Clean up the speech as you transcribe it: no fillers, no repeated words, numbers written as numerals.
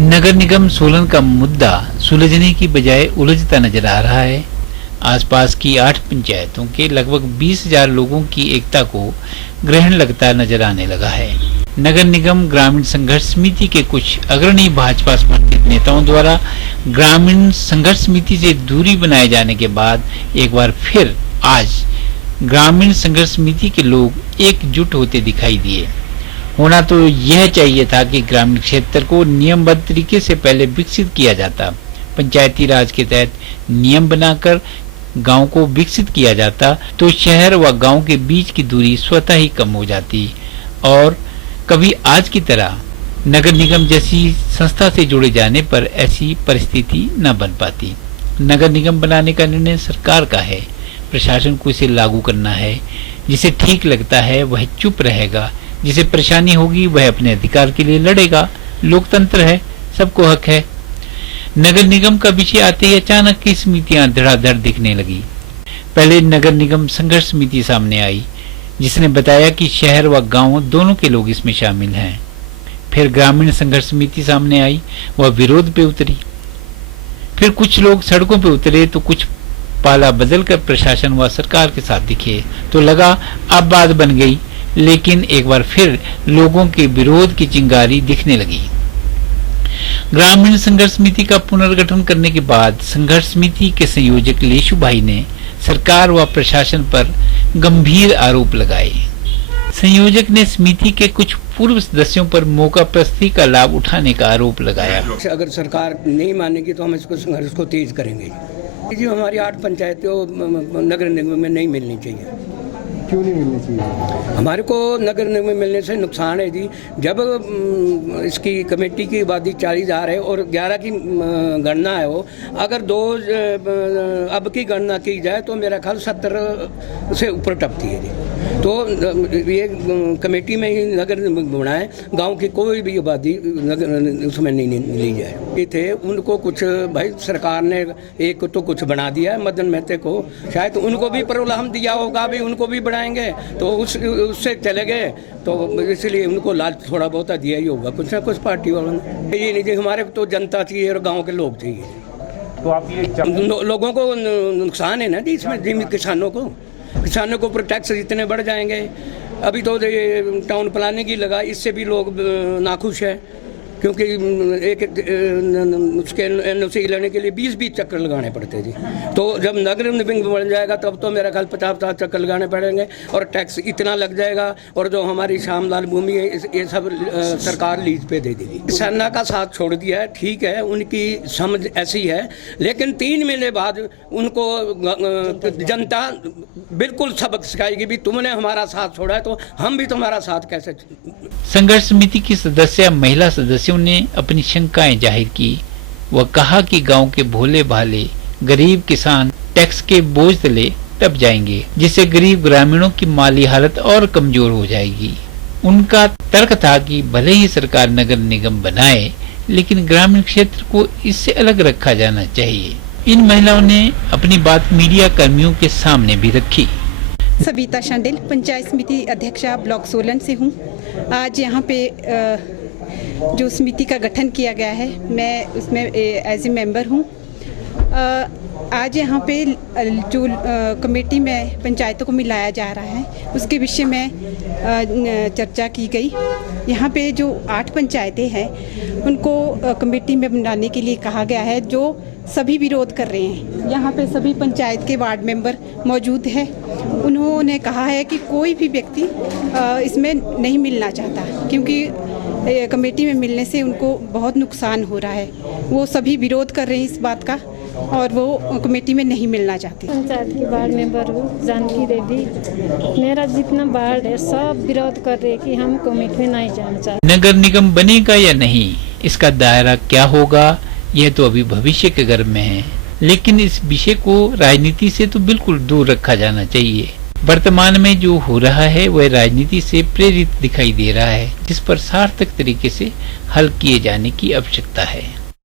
नगर निगम सोलन का मुद्दा सुलझने की बजाय उलझता नजर आ रहा है। आसपास की 8 पंचायतों के लगभग 20,000 लोगों की एकता को ग्रहण लगता नजर आने लगा है। नगर निगम ग्रामीण संघर्ष समिति के कुछ अग्रणी भाजपा समर्थित नेताओं द्वारा ग्रामीण संघर्ष समिति से दूरी बनाए जाने के बाद एक बार फिर आज ग्रामीण संघर्ष समिति के लोग एकजुट होते दिखाई दिए। होना तो यह चाहिए था कि ग्रामीण क्षेत्र को नियमबद्ध तरीके से पहले विकसित किया जाता, पंचायती राज के तहत नियम बनाकर गांव को विकसित किया जाता तो शहर व गांव के बीच की दूरी स्वतः ही कम हो जाती और कभी आज की तरह नगर निगम जैसी संस्था से जुड़े जाने पर ऐसी परिस्थिति न बन पाती। नगर निगम बनाने का निर्णय सरकार का है, प्रशासन को इसे लागू करना है। जिसे ठीक लगता है वह चुप रहेगा, जिसे परेशानी होगी वह अपने अधिकार के लिए लड़ेगा। लोकतंत्र है, सबको हक है। नगर निगम का विषय आते ही अचानक की समितियां धड़ाधड़ दिखने लगी। पहले नगर निगम संघर्ष समिति सामने आई, जिसने बताया कि शहर व गांव दोनों के लोग इसमें शामिल हैं। फिर ग्रामीण संघर्ष समिति सामने आई, वह विरोध पे उतरी। फिर कुछ लोग सड़कों पे उतरे तो कुछ पाला बदलकर प्रशासन व सरकार के साथ दिखे तो लगा अब बात बन गई। लेकिन एक बार फिर लोगों के विरोध की चिंगारी दिखने लगी। ग्रामीण संघर्ष समिति का पुनर्गठन करने के बाद संघर्ष समिति के संयोजक लेशु भाई ने सरकार व प्रशासन पर गंभीर आरोप लगाए। संयोजक ने समिति के कुछ पूर्व सदस्यों पर मौका प्रस्ती का लाभ उठाने का आरोप लगाया। अगर सरकार नहीं मानेगी तो हम इसको संघर्ष को तेज करेंगे। जो हमारी 8 पंचायतें नगर निगम में नहीं मिलनी चाहिए। क्यों नहीं मिलनी चाहिए? हमारे को नगर निगम मिलने से नुकसान है जी। जब इसकी कमेटी की आबादी 40,000 है और 11 की गणना है, वो अगर 2 अब की गणना की जाए तो मेरा ख्याल 70 से ऊपर टपती है जी। तो ये कमेटी में ही नगर निगम बनाए, गांव की कोई भी आबादी उसमें नहीं ली जाए। ये थे उनको कुछ भाई सरकार ने एक तो कुछ बना दिया है मदन मेहते को, शायद उनको भी प्रोत्साहन दिया होगा, भी उनको भी बढ़ाएंगे तो उससे चले गए, तो इसलिए उनको लालच थोड़ा बहुत दिया ही होगा कुछ ना कुछ पार्टी वालों ने। ये नहीं, हमारे को तो जनता चाहिए और गांव के लोग चाहिए। तो आप ये लोगों को नुकसान है ना जी इसमें। किसानों को ऊपर टैक्स इतने बढ़ जाएंगे। अभी तो टाउन प्लानिंग ही लगा, इससे भी लोग नाखुश है क्योंकि एक उसके एनओसी लेने के लिए 20 चक्कर लगाने पड़ते जी। तो जब नगर निगम बन जाएगा तब तो मेरा ख्याल 50 चक्कर लगाने पड़ेंगे और टैक्स इतना लग जाएगा। और जो हमारी श्यामलाल भूमि है ये सब सरकार लीज पे दे देगी। सेना का साथ छोड़ दिया है, ठीक है, उनकी समझ ऐसी है, लेकिन 3 महीने बाद उनको जनता बिल्कुल सबक सिखाएगी भी तुमने हमारा साथ छोड़ा है तो हम भी तुम्हारा साथ कैसे। संघर्ष समिति की सदस्य महिला सदस्यों ने अपनी शंकाएं जाहिर की। वह कहा कि गांव के भोले भाले गरीब किसान टैक्स के बोझ तले दब जाएंगे, जिससे गरीब ग्रामीणों की माली हालत और कमजोर हो जाएगी। उनका तर्क था कि भले ही सरकार नगर निगम बनाए, लेकिन ग्रामीण क्षेत्र को इससे अलग रखा जाना चाहिए। इन महिलाओं ने अपनी बात मीडिया कर्मियों के सामने भी रखी। सविता शांडिल, पंचायत समिति अध्यक्षा ब्लॉक सोलन से हूँ। आज यहाँ पे जो समिति का गठन किया गया है, मैं उसमें एज ए मेंबर हूँ। आज यहाँ पे जो कमेटी में पंचायतों को मिलाया जा रहा है उसके विषय में चर्चा की गई। यहाँ पे जो 8 पंचायतें हैं उनको कमेटी में बनाने के लिए कहा गया है, जो सभी विरोध कर रहे हैं। यहाँ पे सभी पंचायत के वार्ड मेंबर मौजूद हैं। उन्होंने कहा है कि कोई भी व्यक्ति इसमें नहीं मिलना चाहता क्योंकि कमेटी में मिलने से उनको बहुत नुकसान हो रहा है। वो सभी विरोध कर रहे हैं इस बात का और वो कमेटी में नहीं मिलना चाहते। पंचायत की वार्ड मेंबर हूँ जानकी देवी। मेरा जितना वार्ड है सब विरोध कर रहे हैं कि हम कमेटी में नहीं जाना चाहते। नगर निगम बनेगा या नहीं, इसका दायरा क्या होगा, यह तो अभी भविष्य के गर्भ में है। लेकिन इस विषय को राजनीति से तो बिल्कुल दूर रखा जाना चाहिए। वर्तमान में जो हो रहा है वह राजनीति से प्रेरित दिखाई दे रहा है, जिस पर सार्थक तरीके से हल किए जाने की आवश्यकता है।